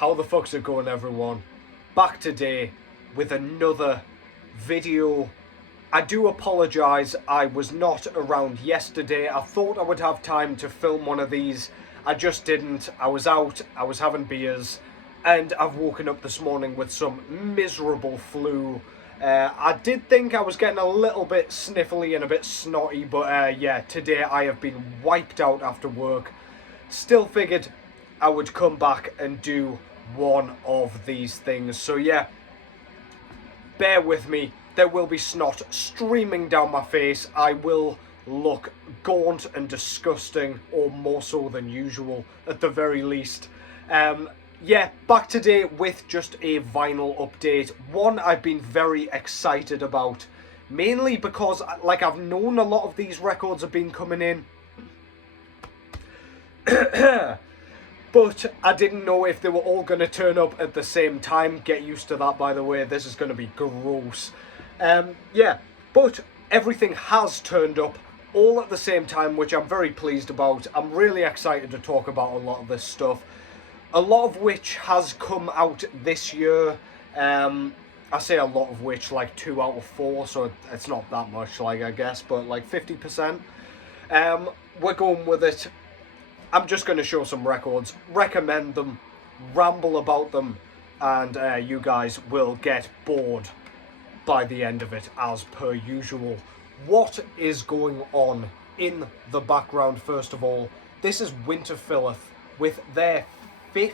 How the fuck's it going, everyone? Back today with another video. I do apologise, I was not around yesterday. I thought I would have time to film one of these. I just didn't. I was out, I was having beers, and I've woken up this morning with some miserable flu. I did think I was getting a little bit sniffly and a bit snotty, but yeah, today I have been wiped out after work. Still figured I would come back and do one of these things. So yeah, bear with me. There will be snot streaming down my face. I will look gaunt and disgusting, or more so than usual at the very least. Yeah, back today with just a vinyl update. One I've been very excited about, mainly because like I've known a lot of these records have been coming in. But I didn't know if they were all going to turn up at the same time. Get used to that, by the way. This is going to be gross. Yeah, but everything has turned up all at the same time, which I'm very pleased about. I'm really excited to talk about a lot of this stuff. A lot of which has come out this year. I say a lot of which, like 2 out of 4, so it's not that much, like, I guess, but like 50%. We're going with it. I'm just going to show some records, recommend them, ramble about them, and you guys will get bored by the end of it, as per usual. What is going on in the background, first of all? This is Winterfylleth with their 5th,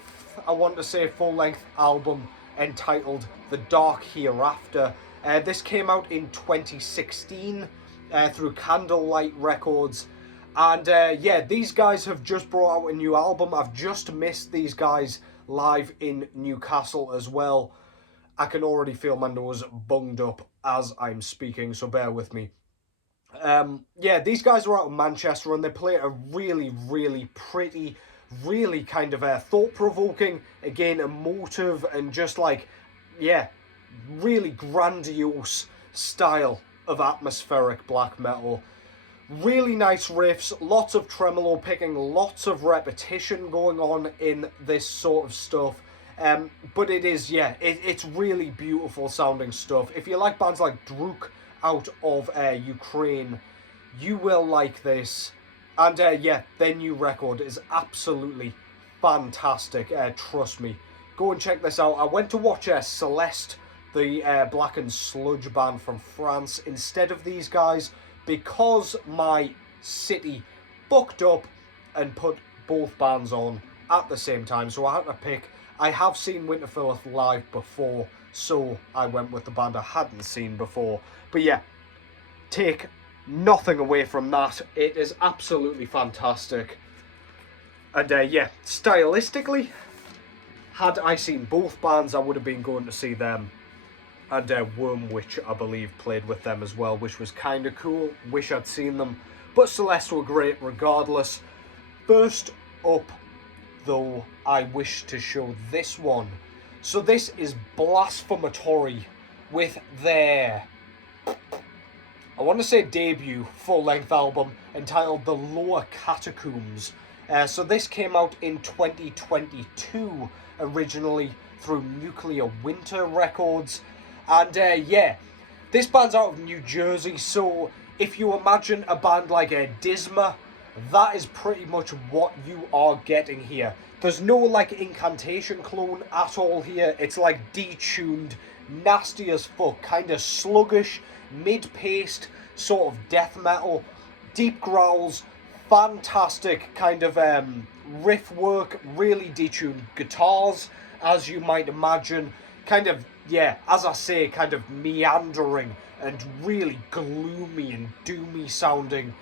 I want to say, full-length album entitled The Dark Hereafter. This came out in 2016 through Candlelight Records. And yeah, these guys have just brought out a new album. I've just missed these guys live in Newcastle as well. I can already feel my nose bunged up as I'm speaking, so bear with me. Yeah, these guys are out of Manchester and they play a really, really pretty, really kind of thought-provoking, again, emotive and just like, yeah, really grandiose style of atmospheric black metal. Really nice riffs, lots of tremolo picking, lots of repetition going on in this sort of stuff. But it is, yeah, it's really beautiful sounding stuff. If you like bands like Druk out of Ukraine, you will like this. And yeah, their new record is absolutely fantastic, trust me. Go and check this out. I went to watch Celeste, the Black and Sludge band from France, instead of these guys, because my city booked up and put both bands on at the same time, so I had to pick. I have seen Winterfylleth live before, so I went with the band I hadn't seen before. But yeah, take nothing away from that. It is absolutely fantastic. And yeah, stylistically, had I seen both bands, I would have been going to see them. And Wormwitch, I believe, played with them as well, which was kind of cool. Wish I'd seen them. But Celeste were great regardless. First up, though, I wish to show this one. So this is Blasphematory with their, I want to say debut full-length album entitled The Lower Catacombs. So this came out in 2022, originally through Nuclear Winter Records. And yeah, this band's out of New Jersey, so if you imagine a band like Disma, that is pretty much what you are getting here. There's no like incantation clone at all here. It's like detuned, nasty as fuck, kind of sluggish, mid-paced sort of death metal, deep growls, fantastic kind of riff work, really detuned guitars, as you might imagine, kind of, yeah, as I say, kind of meandering and really gloomy and doomy sounding.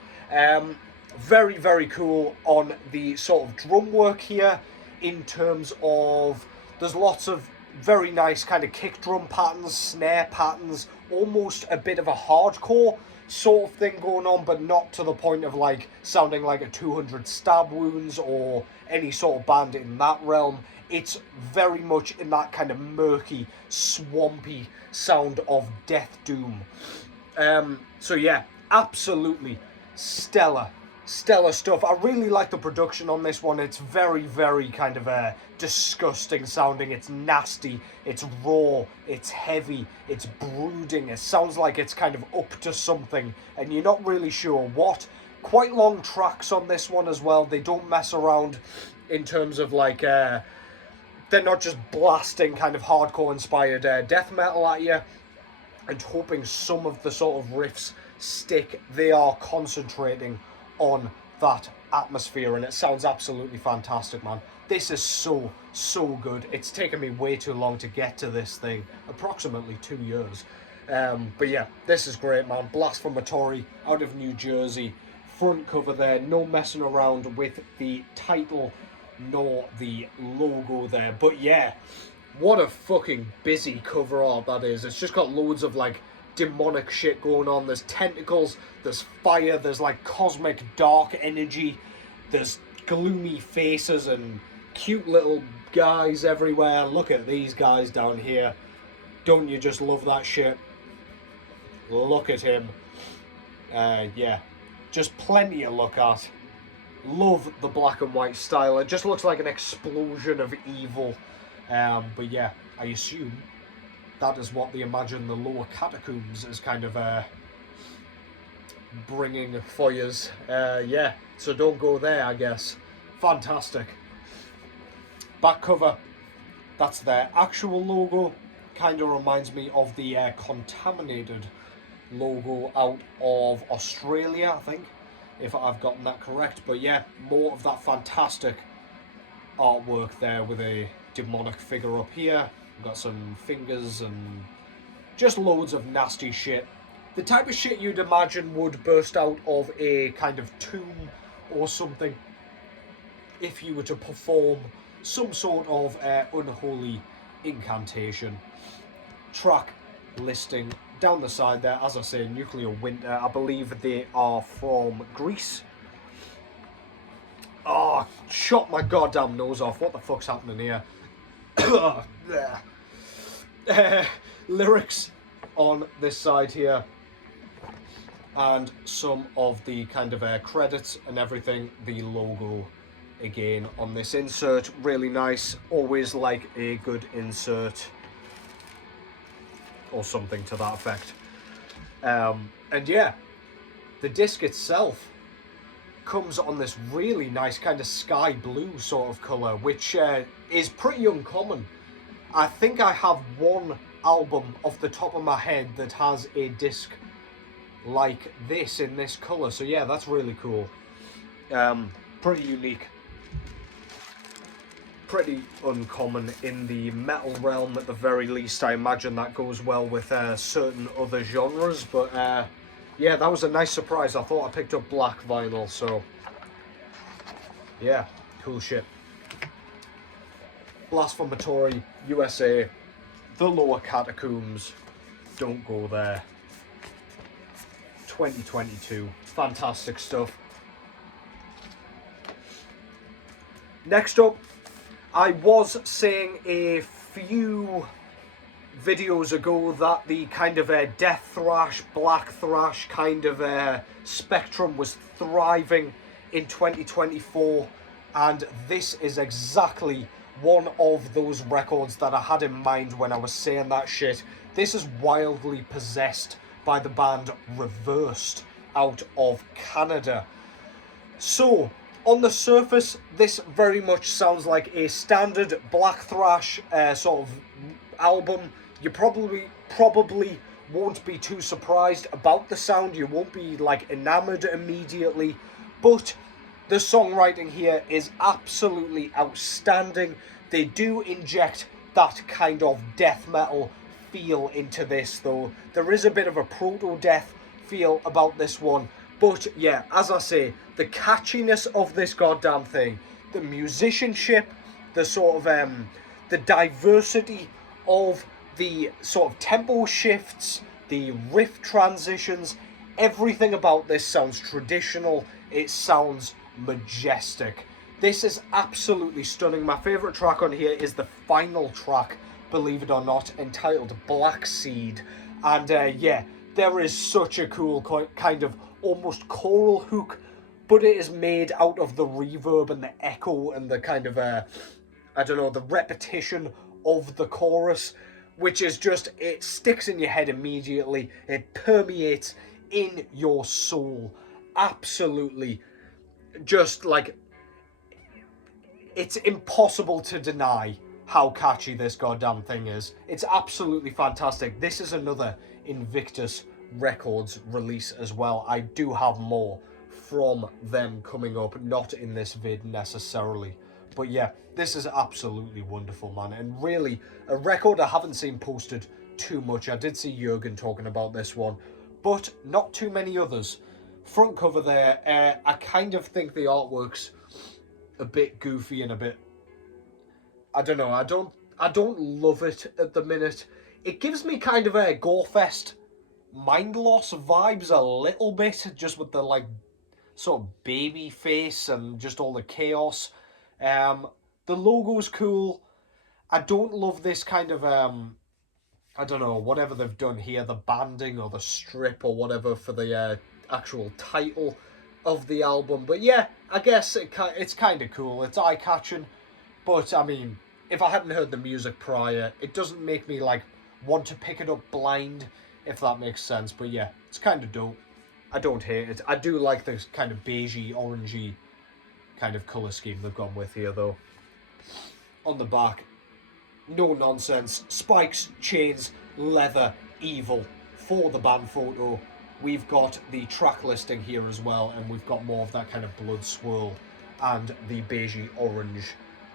Very, very cool on the sort of drum work here, in terms of there's lots of very nice kind of kick drum patterns, snare patterns, almost a bit of a hardcore sort of thing going on, but not to the point of like sounding like a 200 Stab Wounds or any sort of band in that realm. It's very much in that kind of murky, swampy sound of death doom. So yeah, absolutely stellar stellar stuff. I really like the production on this one. It's very, very kind of disgusting sounding. It's nasty, it's raw, it's heavy, it's brooding. It sounds like it's kind of up to something and you're not really sure what. Quite long tracks on this one as well. They don't mess around in terms of like they're not just blasting kind of hardcore inspired death metal at you and hoping some of the sort of riffs stick. They are concentrating on that atmosphere and it sounds absolutely fantastic, man. This is so good. It's taken me way too long to get to this thing, approximately 2 years. But yeah, this is great, man. Blasphematory out of New Jersey. Front cover there, no messing around with the title nor the logo there. But yeah, what a fucking busy cover art that is. It's just got loads of like demonic shit going on. There's tentacles, there's fire, there's like cosmic dark energy, there's gloomy faces and cute little guys everywhere. Look at these guys down here. Don't you just love that shit? Look at him. Yeah, just plenty to look at. Love the black and white style. It just looks like an explosion of evil. But yeah, I assume that is what they imagine the lower catacombs is kind of bringing for yous. Yeah, so don't go there, I guess. Fantastic. Back cover, that's their actual logo. Kind of reminds me of the Contaminated logo out of Australia, I think, if I've gotten that correct. But yeah, more of that fantastic artwork there with a demonic figure up here. We've got some fingers and just loads of nasty shit. The type of shit you'd imagine would burst out of a kind of tomb or something if you were to perform some sort of unholy incantation. Track listing down the side there, as I say, Nuclear Winter. I believe they are from Greece. Oh, shot my goddamn nose off. What the fuck's happening here? Lyrics on this side here. And some of the kind of credits and everything. The logo again on this insert. Really nice. Always like a good insert. Or something to that effect. And yeah, the disc itself comes on this really nice kind of sky blue sort of colour, which is pretty uncommon. I think I have one album off the top of my head that has a disc like this in this colour, so yeah, that's really cool. Pretty unique. Pretty uncommon in the metal realm at the very least. I imagine that goes well with certain other genres, but yeah, that was a nice surprise. I thought I picked up black vinyl, so yeah, cool shit. Blasphematory, USA, the lower catacombs, don't go there. 2022, fantastic stuff. Next up, I was saying a few videos ago that the kind of death thrash, black thrash kind of spectrum was thriving in 2024, and this is exactly one of those records that I had in mind when I was saying that shit. This is Wildly Possessed by the band Reversed out of Canada. So, on the surface, this very much sounds like a standard black thrash sort of album. You probably won't be too surprised about the sound. You won't be like enamored immediately, but the songwriting here is absolutely outstanding. They do inject that kind of death metal feel into this, though. There is a bit of a proto-death feel about this one. But yeah, as I say, the catchiness of this goddamn thing, the musicianship, the sort of the diversity of the sort of tempo shifts, the riff transitions, everything about this sounds traditional. It sounds majestic. This is absolutely stunning. My favourite track on here is the final track, believe it or not, entitled Black Seed. And yeah, there is such a cool kind of almost choral hook, but it is made out of the reverb and the echo and the kind of, I don't know, the repetition of the chorus, which is just, it sticks in your head immediately. It permeates in your soul. Absolutely. Just like, it's impossible to deny how catchy this goddamn thing is. It's absolutely fantastic. This is another Invictus Records release as well. I do have more from them coming up, not in this vid necessarily. But yeah, this is absolutely wonderful, man. And really, a record I haven't seen posted too much. I did see Jurgen talking about this one, but not too many others. Front cover there, I kind of think the artwork's a bit goofy and a bit, I don't know, I don't love it at the minute. It gives me kind of a Gorefest Mind Loss vibes a little bit, just with the like sort of baby face and just all the chaos. The logo's cool. I don't love this kind of I don't know, whatever they've done here, the banding or the strip or whatever for the actual title of the album. But yeah, I guess it's kind of cool. It's eye-catching. But, I mean, if I hadn't heard the music prior, it doesn't make me, like, want to pick it up blind, if that makes sense. But yeah, it's kind of dope. I don't hate it. I do like this kind of beigey, orangey kind of colour scheme they've gone with here, though. On the back, no nonsense. Spikes, chains, leather, evil. For the band photo, we've got the track listing here as well, and we've got more of that kind of blood swirl and the beigey orange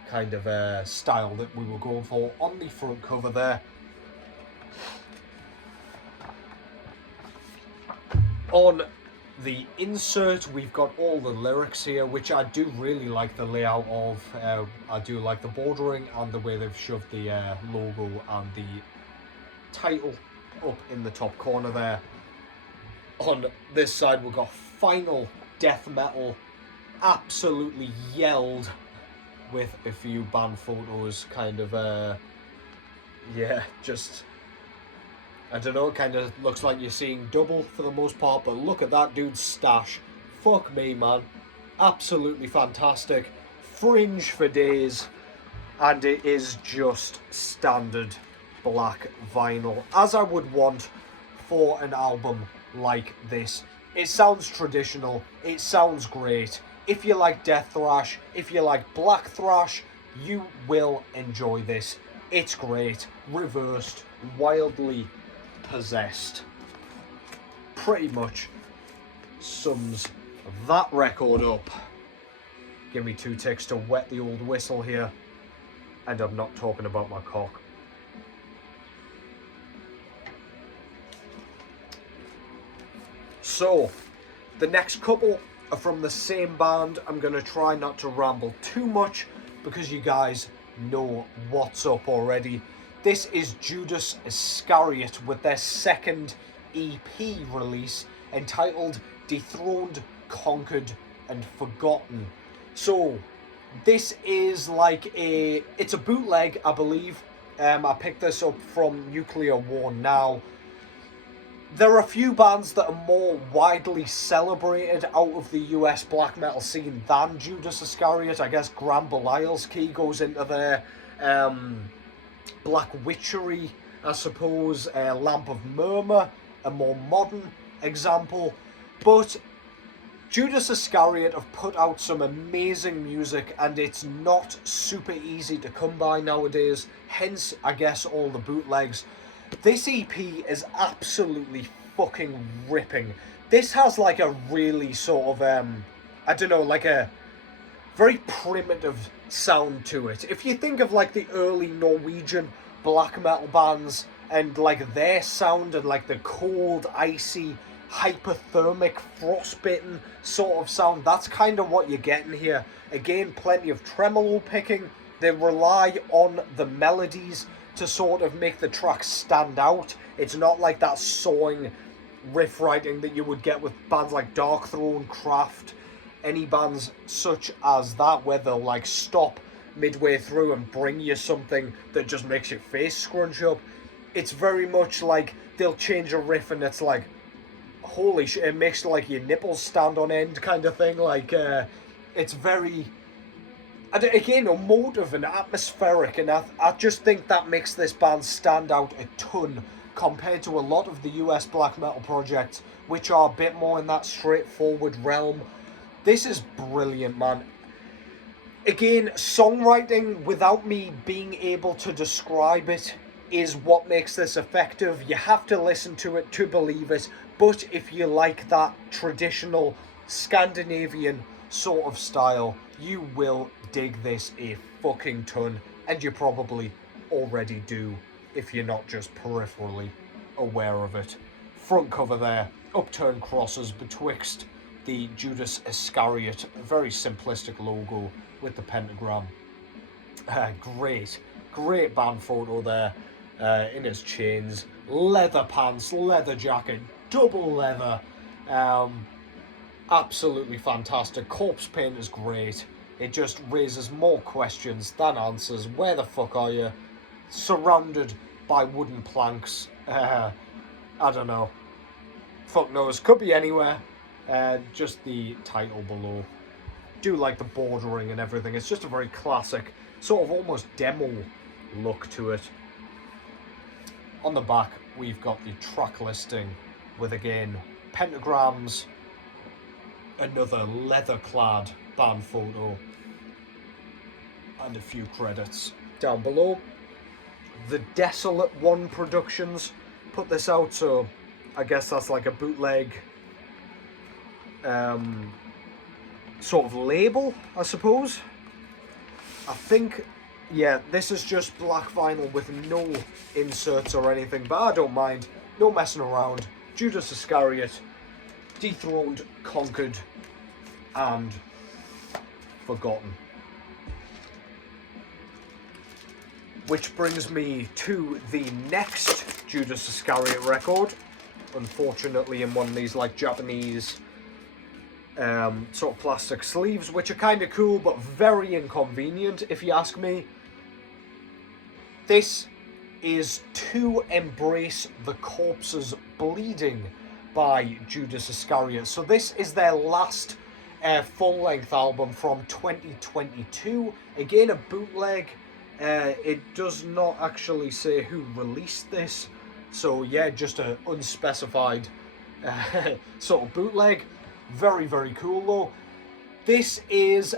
kind of style that we were going for on the front cover there. On the insert, we've got all the lyrics here, which I do really like the layout of. I do like the bordering and the way they've shoved the logo and the title up in the top corner there. On this side, we've got final death metal, absolutely yelled, with a few band photos, kind of, yeah, just, I don't know, kind of looks like you're seeing double for the most part, but look at that dude's stash. Fuck me, man. Absolutely fantastic. Fringe for days, and it is just standard black vinyl, as I would want for an album like this. It sounds traditional, it sounds great. If you like death thrash, if you like black thrash, you will enjoy this. It's great. Reversed, wildly possessed. Pretty much sums that record up. Give me 2 ticks to wet the old whistle here, and I'm not talking about my cock. So, the next couple are from the same band. I'm going to try not to ramble too much because you guys know what's up already. This is Judas Iscariot with their second EP release entitled Dethroned, Conquered and Forgotten. So, this is like it's a bootleg, I believe. I picked this up from Nuclear War Now. There are a few bands that are more widely celebrated out of the US black metal scene than Judas Iscariot. I guess Graham Belial's Key goes into there. Black Witchery, I suppose. Lamp of Murmur, a more modern example. But Judas Iscariot have put out some amazing music, and it's not super easy to come by nowadays. Hence, I guess, all the bootlegs. This EP is absolutely fucking ripping. This has like a really sort of, I don't know, like a very primitive sound to it. If you think of like the early Norwegian black metal bands and like their sound and like the cold, icy, hypothermic, frostbitten sort of sound, that's kind of what you're getting here. Again, plenty of tremolo picking. They rely on the melodies to sort of make the tracks stand out. It's not like that sawing riff writing that you would get with bands like Darkthrone, Craft, any bands such as that, where they'll like stop midway through and bring you something that just makes your face scrunch up. It's very much like they'll change a riff and it's like, holy shit, it makes like your nipples stand on end kind of thing. Like, it's very, again, emotive and atmospheric, and I just think that makes this band stand out a ton compared to a lot of the US black metal projects, which are a bit more in that straightforward realm. This is brilliant, man. Again, songwriting, without me being able to describe it, is what makes this effective. You have to listen to it to believe it, but if you like that traditional Scandinavian sort of style, you will dig this a fucking ton, and you probably already do if you're not just peripherally aware of it. Front cover there, upturned crosses betwixt the Judas Iscariot, very simplistic logo with the pentagram. Great band photo there, in his chains, leather pants, leather jacket, double leather, absolutely fantastic. Corpse paint is great. It just raises more questions than answers. Where the fuck are you? Surrounded by wooden planks. I don't know. Fuck knows. Could be anywhere. Just the title below. Do like the bordering and everything. It's just a very classic, sort of almost demo look to it. On the back, we've got the track listing with, again, pentagrams, another leather-clad band photo, and a few credits. Down below, the Desolate One Productions put this out, so I guess that's like a bootleg sort of label, I suppose. I think, yeah, this is just black vinyl with no inserts or anything, but I don't mind. No messing around. Judas Iscariot, dethroned, conquered, and forgotten. Which brings me to the next Judas Iscariot record. Unfortunately, in one of these like Japanese sort of plastic sleeves, which are kind of cool but very inconvenient if you ask me. This is To Embrace the Corpse's Bleeding by Judas Iscariot. So this is their last full-length album from 2022. Again, a bootleg. It does not actually say who released this. So yeah, just an unspecified sort of bootleg. Very, very cool though. This is,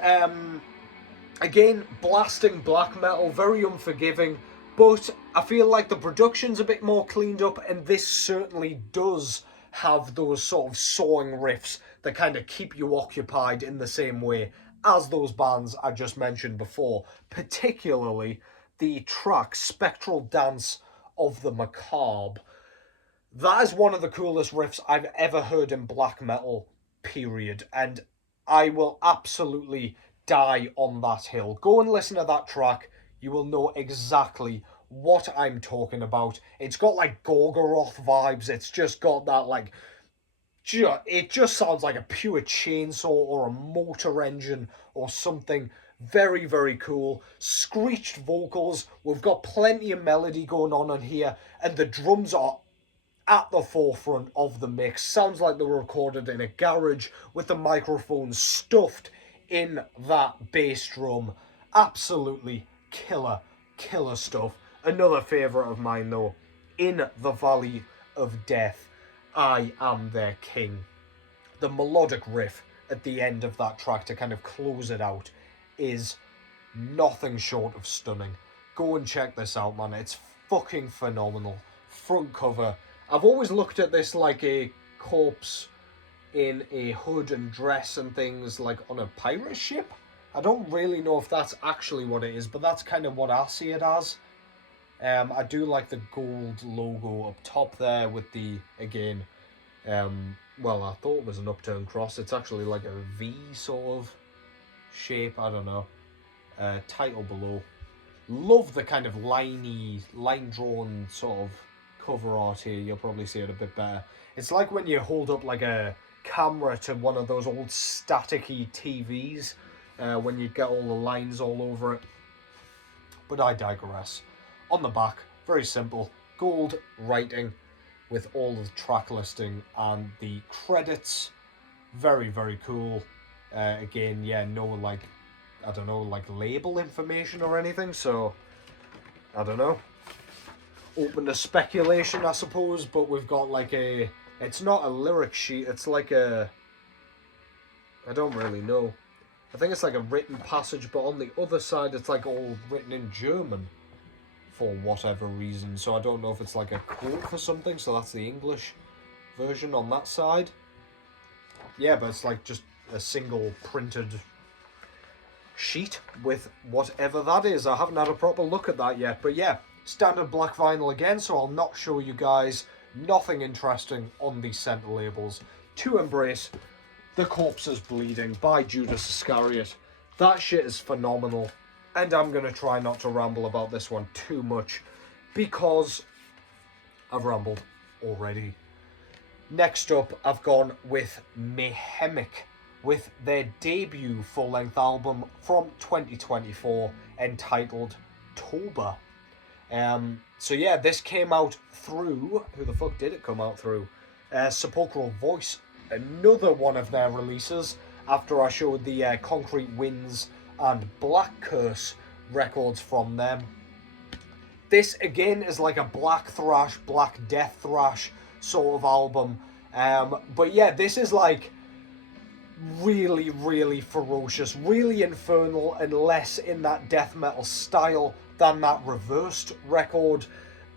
again, blasting black metal, very unforgiving, but I feel like the production's a bit more cleaned up, and this certainly does have those sort of sawing riffs that kind of keep you occupied in the same way as those bands I just mentioned before, particularly the track Spectral Dance of the Macabre. That is one of the coolest riffs I've ever heard in black metal, period, and I will absolutely die on that hill. Go and listen to that track. You will know exactly what I'm talking about. It's got like Gorgoroth vibes. It's just got that like, it just sounds like a pure chainsaw or a motor engine or something. Very, very cool. Screeched vocals. We've got plenty of melody going on here, and the drums are at the forefront of the mix. Sounds like they were recorded in a garage with the microphone stuffed in that bass drum. Absolutely killer stuff. Another favourite of mine though, In the Valley of Death, I Am Their King. The melodic riff at the end of that track to kind of close it out is nothing short of stunning. Go and check this out, man. It's fucking phenomenal. Front cover. I've always looked at this like a corpse in a hood and dress and things, like on a pirate ship. I don't really know if that's actually what it is, but that's kind of what I see it as. I do like the gold logo up top there with the, again, well, I thought it was an upturned cross. It's actually like a V sort of shape, I don't know. Title below. Love the kind of line-drawn sort of cover art here. You'll probably see it a bit better. It's like when you hold up like a camera to one of those old staticky TVs, when you get all the lines all over it. But I digress. On the back, very simple, gold writing, with all the track listing and the credits. Very, very cool. Again, yeah, no, like, I don't know, like, label information or anything, so, I don't know. Open to speculation, I suppose, but we've got, like, it's not a lyric sheet, it's like I don't really know. I think it's like a written passage, but on the other side, it's, like, all written in German for whatever reason, so I don't know if it's, like, a quote for something, so that's the English version on that side. Yeah, but it's like just a single printed sheet with whatever that is. I haven't had a proper look at that yet. But yeah, standard black vinyl again, so I'll not show you guys nothing interesting on these center labels. To Embrace, The Corpse is Bleeding by Judas Iscariot. That shit is phenomenal. And I'm going to try not to ramble about this one too much, because I've rambled already. Next up, I've gone with Mayhemic, with their debut full-length album from 2024, entitled Toba. So yeah, this came out through... Who the fuck did it come out through? Sepulchral Voice, another one of their releases, after I showed the Concrete Winds and Black Curse records from them. This, again, is like a black thrash, black death thrash sort of album, but yeah, this is like really, really ferocious, really infernal, and less in that death metal style than that Reversed record.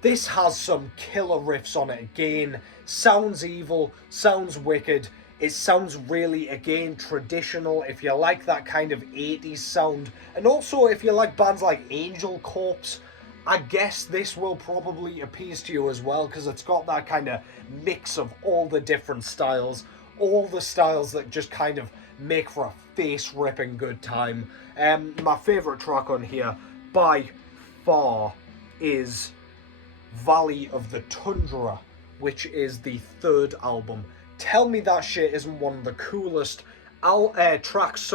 This has some killer riffs on it again, sounds evil, sounds wicked, it sounds really, again, traditional if you like that kind of 80s sound, and also if you like bands like Angel Corpse, I guess this will probably appease to you as well, because it's got that kind of mix of all the different styles, all the styles that just kind of make for a face-ripping good time. My favourite track on here, by far, is Valley of the Tundra, which is the third album. Tell me that shit isn't one of the coolest tracks,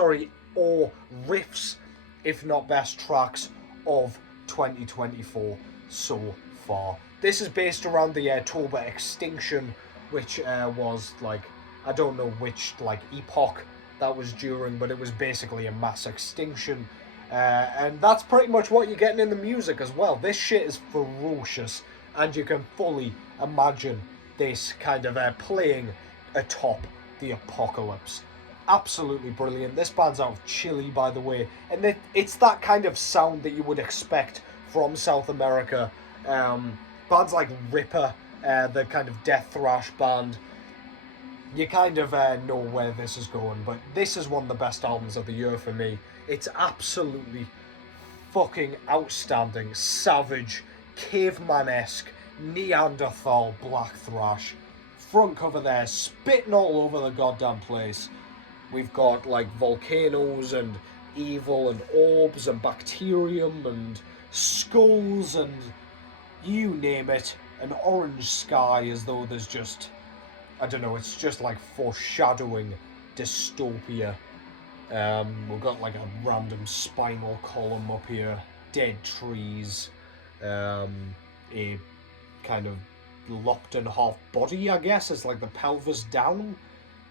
or riffs, if not best tracks, of 2024 so far. This is based around the Toba extinction, which was like, I don't know which like epoch that was during, but it was basically a mass extinction, and that's pretty much what you're getting in the music as well. This shit is ferocious, and you can fully imagine this kind of playing atop the apocalypse. Absolutely brilliant. This band's out of Chile, by the way, and it's that kind of sound that you would expect from South America. Bands like Ripper, the kind of death thrash band, you kind of know where this is going, but this is one of the best albums of the year for me. It's absolutely fucking outstanding, savage, caveman-esque, Neanderthal black thrash. Front cover there, spitting all over the goddamn place. We've got like volcanoes and evil and orbs and bacterium and skulls and you name it. An orange sky, as though there's just, I don't know, it's just like foreshadowing dystopia. We've got like a random spinal column up here, dead trees, a kind of lopped in half body, I guess. It's like the pelvis down.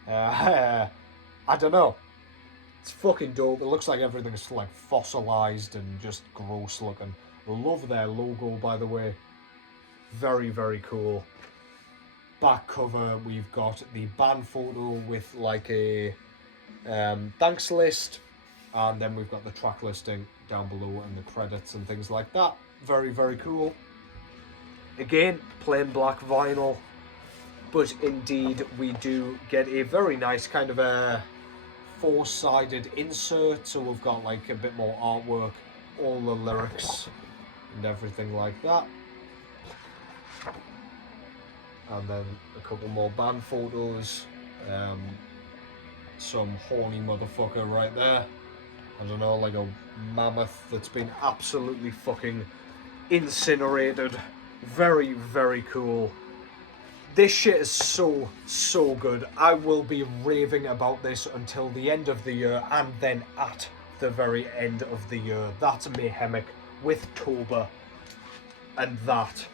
I don't know. It's fucking dope. It looks like everything's like fossilized and just gross looking. Love their logo, by the way. Very, very cool. Back cover, we've got the band photo with like a thanks list, and then we've got the track listing down below and the credits and things like that. Very, very cool. Again, plain black vinyl, but indeed we do get a very nice kind of a four-sided insert, so we've got like a bit more artwork, all the lyrics and everything like that, and then a couple more band photos. Some horny motherfucker right there, I don't know, like a mammoth that's been absolutely fucking incinerated. Very, very cool. This shit is so, so good. I will be raving about this until the end of the year, and then at the very end of the year. That's Mayhemic with Toba, and that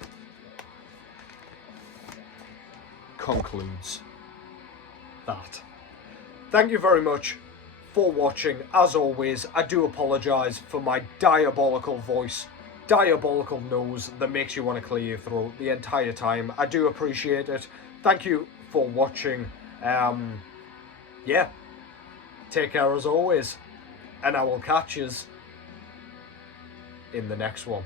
concludes that. Thank you very much for watching. As always, I do apologise for my diabolical voice, diabolical nose that makes you want to clear your throat the entire time. I do appreciate it. Thank you for watching. Yeah, take care as always, and I will catch yous in the next one.